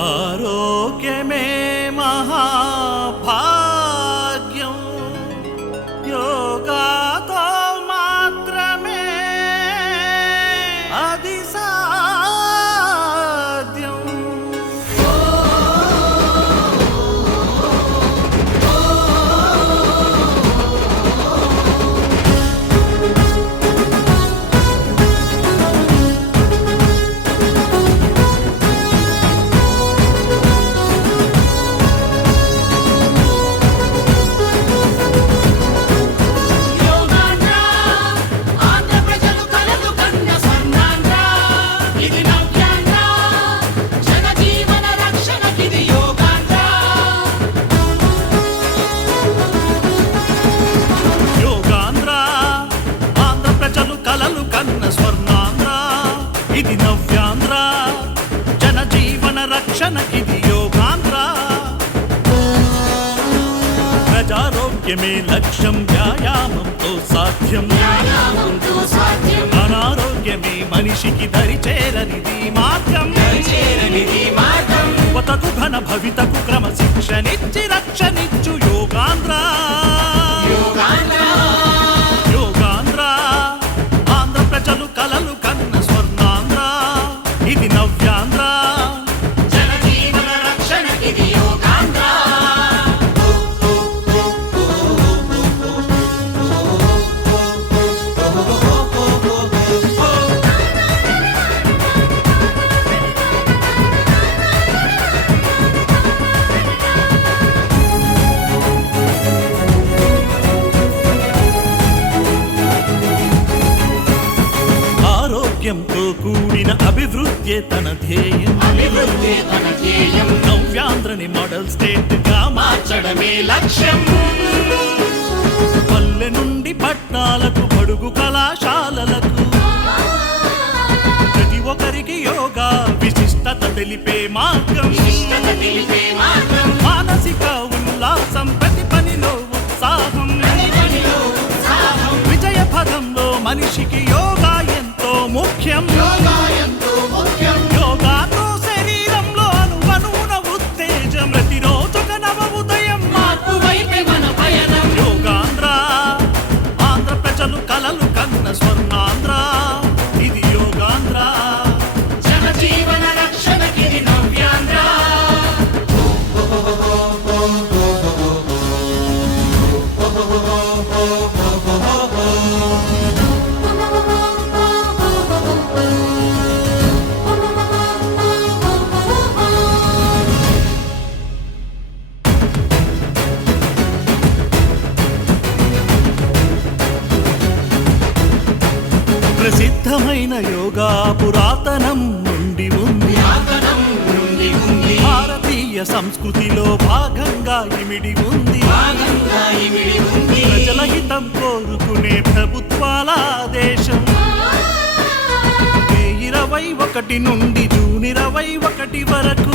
ఆరోగ్యమే మహాభాగ్యం యోగాతో మాత్రమే అది సాధ్యం. ఇది నవ్యాంధ్ర జనజీవన రక్షణకిది యోగాంధ్ర. ప్రజారోగ్యమే లక్ష్యం వ్యాయామంతో సాధ్యం. అనారోగ్యమే మనిషికి దరిచేరనిది మార్గం. యువతకు ఘన భవితకు క్రమశిక్షనిచ్చి రక్షనిచ్చు యోగాంధ్ర. యోగాంధ్ర ఆంధ్ర ప్రజలు కలలు కన్న స్వర్ణాంధ్ర ఇది నవ్యాంధ్ర జనజీవన రక్షణకిది యోగాంధ్ర. ఆరోగ్యంతో కూడిన అభివృద్ధి తన ధ్యేయం. నవ్యాంధ్రని మోడల్ స్టేట్ గా మార్చడమే లక్ష్యం. పల్లె నుండి పట్నాలకు బడుగు కళాశాలలకు ప్రతి ఒక్కరికి యోగా విశిష్టత తెలిపే మార్గం. మానసిక ఉల్లాసం ప్రతి పనిలో ఉత్సాహం. విజయ పదంలో మనిషికి యోగా ఎంతో ముఖ్యం. యోగాతో శరీరంలో అనువనువున ఉత్తేజం. ప్రతిరోజొక నవ ఉదయం మార్పు వైపే మన పయనం. యోగాంధ్ర ఆంధ్ర ప్రజలు కలలు కన్న స్వర్ణాంధ్ర ఇది యోగాంధ్ర జనజీవన రక్షణకిది నవ్యాంధ్ర. ప్రసిద్ధమైన యోగా పురాతనం నుండి ఉంది. భారతీయ సంస్కృతిలో భాగంగా ఇమిడి ఉంది. ప్రజల హితం కోరుకునే ప్రభుత్వాల ఆదేశం. మే 21 నుండి జూన్ 21 వరకు